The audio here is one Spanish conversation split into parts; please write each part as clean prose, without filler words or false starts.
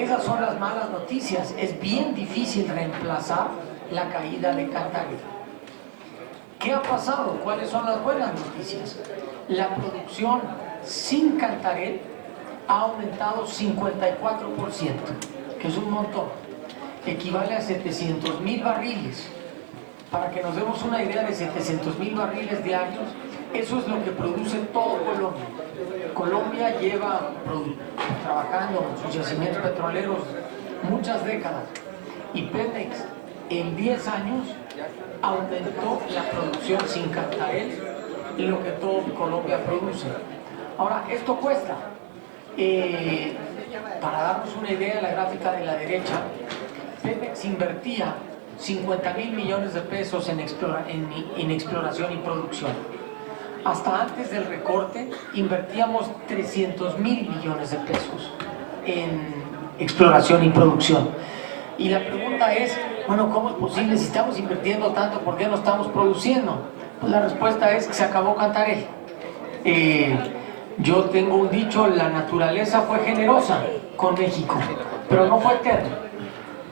Esas son las malas noticias. Es bien difícil reemplazar la caída de Cantarell. ¿Qué ha pasado? ¿Cuáles son las buenas noticias? La producción sin Cantarell ha aumentado 54%, que es un montón. Equivale a 700,000 barriles. Para que nos demos una idea de 700,000 barriles diarios, eso es lo que produce todo Colombia. Colombia lleva trabajando en sus yacimientos petroleros muchas décadas y Pemex en 10 años aumentó la producción sin Cantarell y lo que todo Colombia produce. Ahora, esto cuesta. Para darnos una idea de la gráfica de la derecha, Pemex invertía 50,000 millones de pesos en exploración y producción. Hasta antes del recorte invertíamos 300,000 millones de pesos en exploración y producción. Y la pregunta es, bueno, ¿cómo es posible si estamos invirtiendo tanto? ¿Por qué no estamos produciendo? Pues la respuesta es que se acabó Cantarell. Yo tengo un dicho, la naturaleza fue generosa con México, pero no fue eterna.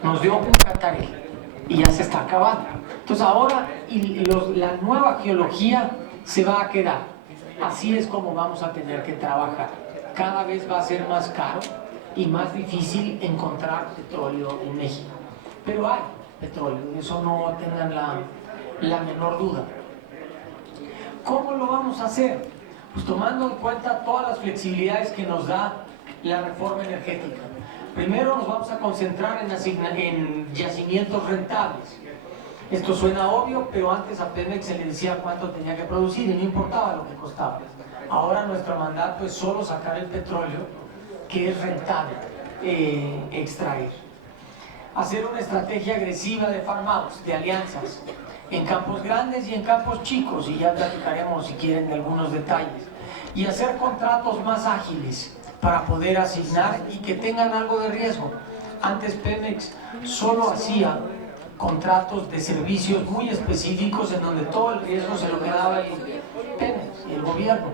Nos dio un Cantarell y ya se está acabando. Entonces ahora la nueva geología se va a quedar. Así es como vamos a tener que trabajar. Cada vez va a ser más caro y más difícil encontrar petróleo en México. Pero hay petróleo, eso no tengan la menor duda. ¿Cómo lo vamos a hacer? Pues tomando en cuenta todas las flexibilidades que nos da la reforma energética. Primero nos vamos a concentrar en yacimientos rentables. Esto suena obvio, pero antes a Pemex se le decía cuánto tenía que producir y no importaba lo que costaba. Ahora nuestro mandato es solo sacar el petróleo que es rentable extraer. Hacer una estrategia agresiva de farm-outs, de alianzas, en campos grandes y en campos chicos, y ya platicaremos si quieren de algunos detalles. Y hacer contratos más ágiles para poder asignar y que tengan algo de riesgo. Antes Pemex solo hacía contratos de servicios muy específicos en donde todo el riesgo se lo quedaba el Pemex y el gobierno.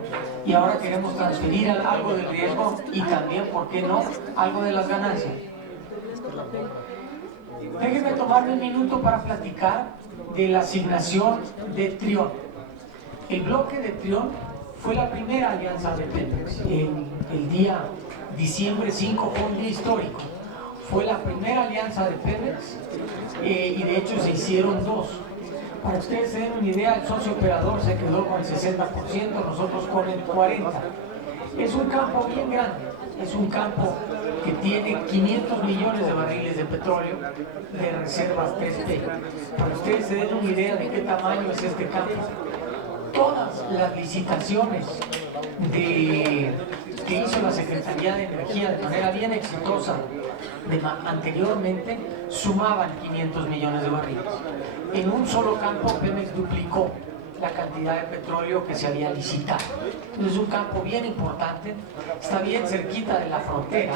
Y ahora queremos transferir algo del riesgo y también, ¿por qué no?, algo de las ganancias. Déjenme tomarme un minuto para platicar de la asignación de Trión. El bloque de Trión fue la primera alianza de Pemex. El día diciembre 5 fue un día histórico. Fue la primera alianza de Pemex y de hecho se hicieron dos. Para que ustedes se den una idea, el socio operador se quedó con el 60%, nosotros con el 40%. Es un campo bien grande, es un campo que tiene 500 millones de barriles de petróleo de reservas 3P. Para que ustedes se den una idea de qué tamaño es este campo. Todas las licitaciones que hizo la Secretaría de Energía de manera bien exitosa anteriormente sumaban 500 millones de barriles. En un solo campo Pemex duplicó la cantidad de petróleo que se había licitado. Entonces es un campo bien importante, está bien cerquita de la frontera.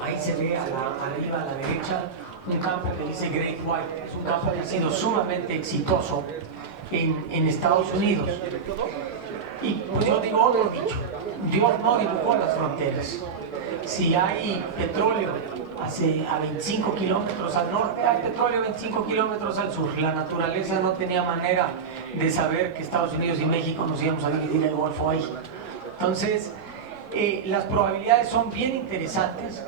Ahí se ve arriba a la derecha un campo que dice Great White, es un campo que ha sido sumamente exitoso en Estados Unidos. Y pues yo digo otro dicho, Dios no dibujó las fronteras. Si hay petróleo a 25 kilómetros al norte, hay petróleo a 25 kilómetros al sur. La naturaleza no tenía manera de saber que Estados Unidos y México nos íbamos a dividir el Golfo ahí. Entonces, las probabilidades son bien interesantes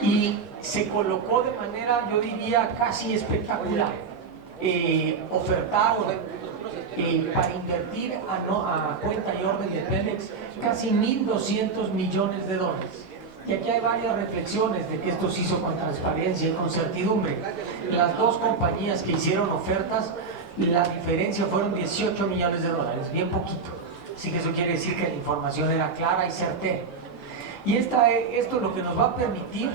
y se colocó de manera, yo diría, casi espectacular. Ofertaron para invertir a cuenta y orden de Pemex casi 1.200 millones de dólares. Y aquí hay varias reflexiones de que esto se hizo con transparencia y con certidumbre. Las dos compañías que hicieron ofertas, la diferencia fueron 18 millones de dólares, bien poquito. Así que eso quiere decir que la información era clara y certera. Y esto lo que nos va a permitir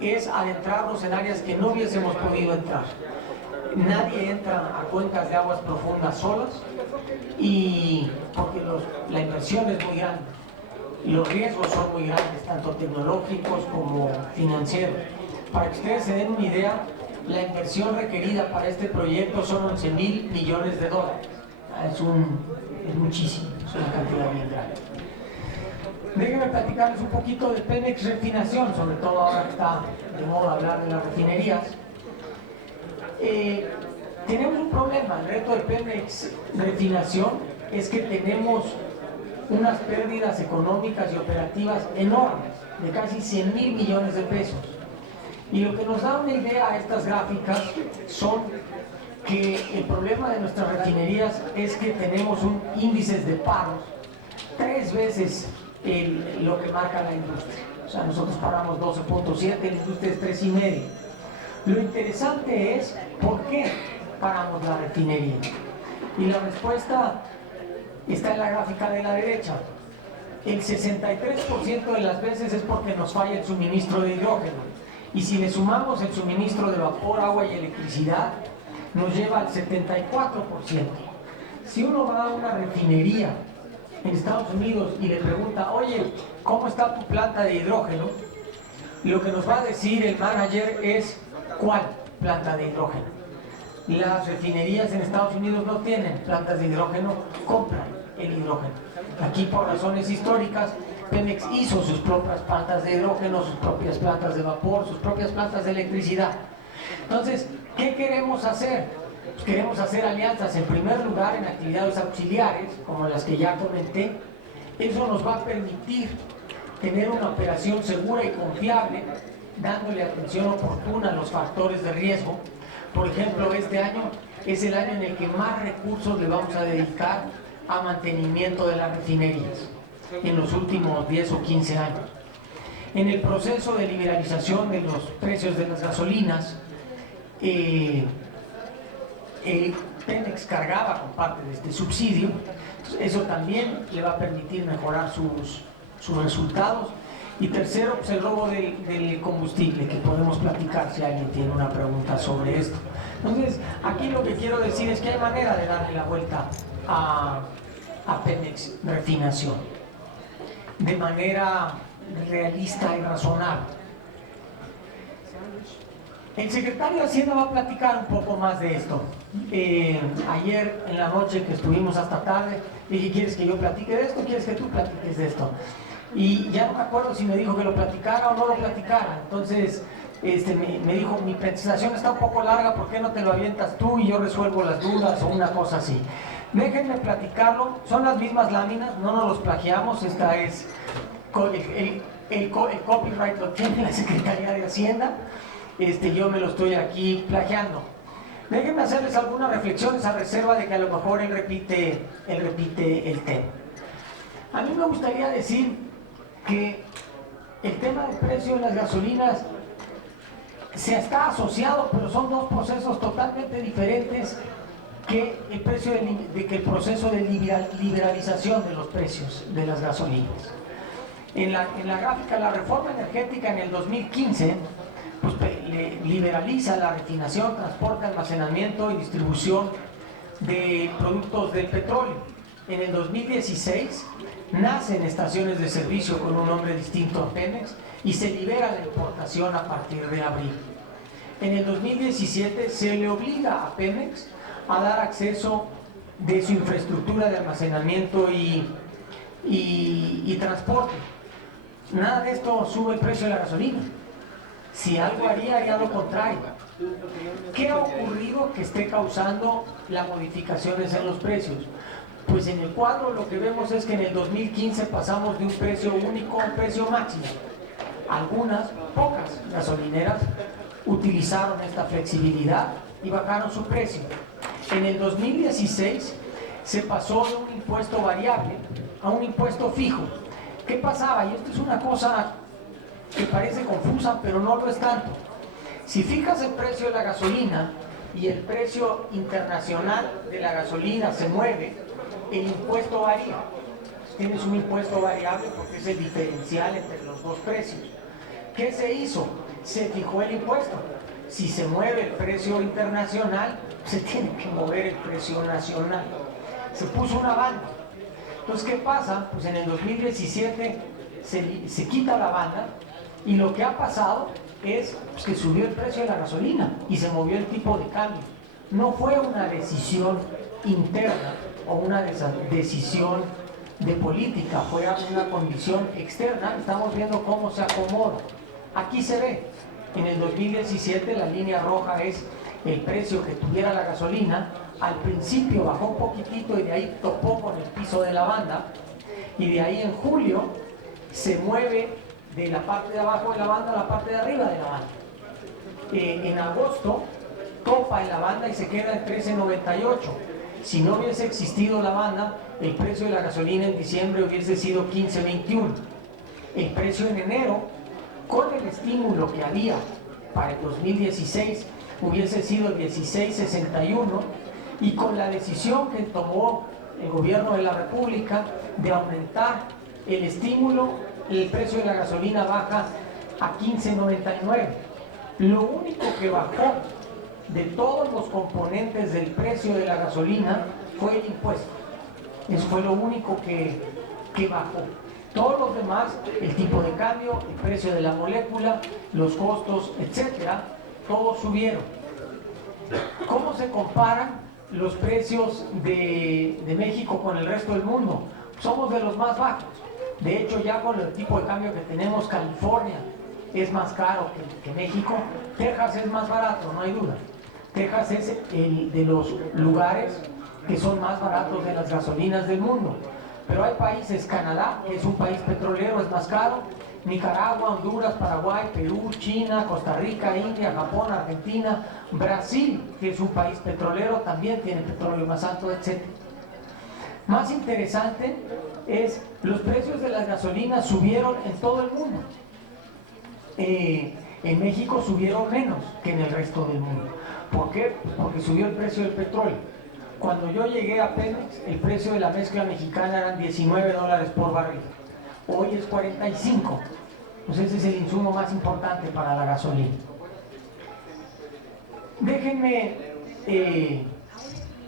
es adentrarnos en áreas que no hubiésemos podido entrar. Nadie entra a cuencas de aguas profundas solas y porque la inversión es muy grande. Los riesgos son muy grandes, tanto tecnológicos como financieros. Para que ustedes se den una idea, la inversión requerida para este proyecto son 11,000 millones de dólares. Es muchísimo, es una cantidad bien grande. Déjenme platicarles un poquito de Pemex Refinación, sobre todo ahora que está de moda hablar de las refinerías. Tenemos un problema. El reto de Pemex Refinación es que tenemos unas pérdidas económicas y operativas enormes, de casi 100,000 millones de pesos. Y lo que nos da una idea a estas gráficas son que el problema de nuestras refinerías es que tenemos un índice de paros 3 veces lo que marca la industria. O sea, nosotros paramos 12.7, la industria es 3,5. Lo interesante es por qué paramos la refinería. Y la respuesta está en la gráfica de la derecha. El 63% de las veces es porque nos falla el suministro de hidrógeno. Y si le sumamos el suministro de vapor, agua y electricidad, nos lleva al 74%. Si uno va a una refinería en Estados Unidos y le pregunta, oye, ¿cómo está tu planta de hidrógeno? Lo que nos va a decir el manager es, ¿cuál planta de hidrógeno? Las refinerías en Estados Unidos no tienen plantas de hidrógeno, compran el hidrógeno. Aquí, por razones históricas, Pemex hizo sus propias plantas de hidrógeno, sus propias plantas de vapor, sus propias plantas de electricidad. Entonces, ¿qué queremos hacer? Pues queremos hacer alianzas, en primer lugar, en actividades auxiliares, como las que ya comenté. Eso nos va a permitir tener una operación segura y confiable, dándole atención oportuna a los factores de riesgo. Por ejemplo, este año es el año en el que más recursos le vamos a dedicar a mantenimiento de las refinerías, en los últimos 10 o 15 años. En el proceso de liberalización de los precios de las gasolinas, Pemex cargaba con parte de este subsidio. Entonces, eso también le va a permitir mejorar sus resultados. Y tercero, pues el robo del combustible, que podemos platicar si alguien tiene una pregunta sobre esto. Entonces, aquí lo que quiero decir es que hay manera de darle la vuelta a Pemex Refinación de manera realista y razonable. El secretario de Hacienda va a platicar un poco más de esto. Ayer en la noche que estuvimos hasta tarde, dije, ¿quieres que yo platique de esto? ¿Quieres que tú platiques de esto? Y ya no me acuerdo si me dijo que lo platicara o no lo platicara. Entonces me dijo, mi presentación está un poco larga, ¿por qué no te lo avientas tú y yo resuelvo las dudas o una cosa así? Déjenme platicarlo, son las mismas láminas, no nos los plagiamos. Esta es, el copyright lo tiene la Secretaría de Hacienda. Yo me lo estoy aquí plagiando. Déjenme hacerles algunas reflexiones a reserva de que a lo mejor él repite el tema. A mí me gustaría decir que el tema del precio de las gasolinas se está asociado, pero son dos procesos totalmente diferentes que el proceso de liberalización de los precios de las gasolinas. En la gráfica, la reforma energética en el 2015 pues, liberaliza la refinación, transporte, almacenamiento y distribución de productos del petróleo. En el 2016 nacen estaciones de servicio con un nombre distinto a Pemex y se libera la importación a partir de abril. En el 2017 se le obliga a Pemex a dar acceso de su infraestructura de almacenamiento y transporte. Nada de esto sube el precio de la gasolina. Si algo haría lo contrario. ¿Qué ha ocurrido que esté causando las modificaciones en los precios? Pues en el cuadro lo que vemos es que en el 2015 pasamos de un precio único a un precio máximo. Algunas, pocas gasolineras utilizaron esta flexibilidad y bajaron su precio. En el 2016 se pasó de un impuesto variable a un impuesto fijo. ¿Qué pasaba? Y esto es una cosa que parece confusa, pero no lo es tanto. Si fijas el precio de la gasolina y el precio internacional de la gasolina se mueve, el impuesto varía. Tienes un impuesto variable porque es el diferencial entre los dos precios. ¿Qué se hizo? Se fijó el impuesto. Si se mueve el precio internacional, se tiene que mover el precio nacional. Se puso una banda. Entonces, ¿qué pasa? Pues en el 2017 se quita la banda y lo que ha pasado es pues, que subió el precio de la gasolina y se movió el tipo de cambio. No fue una decisión interna o una decisión de política, fuera una condición externa, estamos viendo cómo se acomoda. Aquí se ve, en el 2017 la línea roja es el precio que tuviera la gasolina. Al principio bajó un poquitito y de ahí topó con el piso de la banda, y de ahí en julio se mueve de la parte de abajo de la banda a la parte de arriba de la banda. En agosto topa en la banda y se queda en 13.98. Si no hubiese existido la banda, el precio de la gasolina en diciembre hubiese sido 15.21. El precio en enero, con el estímulo que había para el 2016, hubiese sido 16.61, y con la decisión que tomó el gobierno de la República de aumentar el estímulo, el precio de la gasolina baja a 15.99. Lo único que bajó de todos los componentes del precio de la gasolina fue el impuesto. Eso fue lo único que bajó. Todos los demás, el tipo de cambio, el precio de la molécula, los costos, etcétera, todos subieron. ¿Cómo se comparan los precios de México con el resto del mundo? Somos de los más bajos. De hecho, ya con el tipo de cambio que tenemos, California es más caro que México. Texas es más barato, no hay duda. Texas es el de los lugares que son más baratos de las gasolinas del mundo. Pero hay países, Canadá, que es un país petrolero, es más caro. Nicaragua, Honduras, Paraguay, Perú, China, Costa Rica, India, Japón, Argentina, Brasil, que es un país petrolero, también tiene petróleo más alto, etc. Más interesante es los precios de las gasolinas subieron en todo el mundo. En México subieron menos que en el resto del mundo. ¿Por qué? Porque subió el precio del petróleo. Cuando yo llegué a Pemex, el precio de la mezcla mexicana eran $19 por barril. Hoy es 45. Pues ese es el insumo más importante para la gasolina. Déjenme,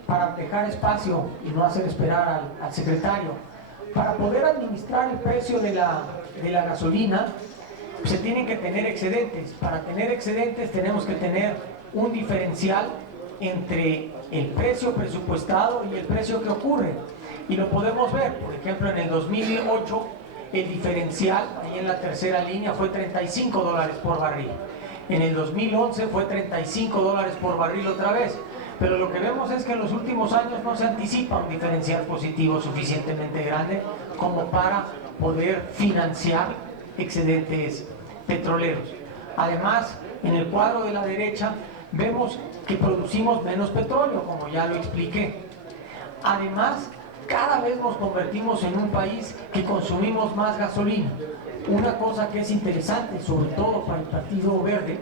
para dejar espacio y no hacer esperar al secretario, para poder administrar el precio de la gasolina, se tienen que tener excedentes. Para tener excedentes tenemos que tener un diferencial entre el precio presupuestado y el precio que ocurre. Y lo podemos ver, por ejemplo, en el 2008 el diferencial, ahí en la tercera línea, fue $35 por barril. En el 2011 fue $35 por barril otra vez. Pero lo que vemos es que en los últimos años no se anticipa un diferencial positivo suficientemente grande como para poder financiar excedentes petroleros. Además, en el cuadro de la derecha vemos que producimos menos petróleo, como ya lo expliqué. Además, cada vez nos convertimos en un país que consumimos más gasolina. Una cosa que es interesante, sobre todo para el Partido Verde,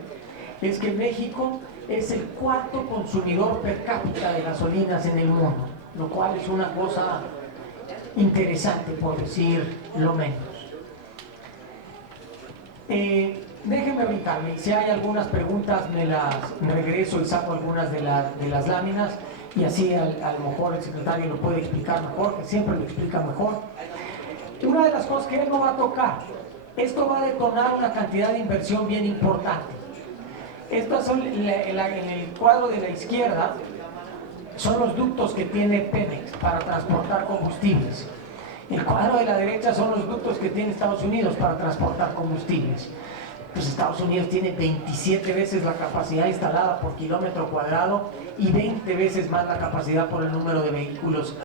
es que México es el cuarto consumidor per cápita de gasolinas en el mundo, lo cual es una cosa interesante, por decir lo menos. Déjenme brincarme, si hay algunas preguntas me regreso y saco algunas de las láminas, y así a lo mejor el secretario lo puede explicar mejor, que siempre lo explica mejor. Una de las cosas que él no va a tocar, esto va a detonar una cantidad de inversión bien importante. Estas son, en el cuadro de la izquierda, son los ductos que tiene Pemex para transportar combustibles. El cuadro de la derecha son los ductos que tiene Estados Unidos para transportar combustibles. Pues Estados Unidos tiene 27 veces la capacidad instalada por kilómetro cuadrado y 20 veces más la capacidad por el número de vehículos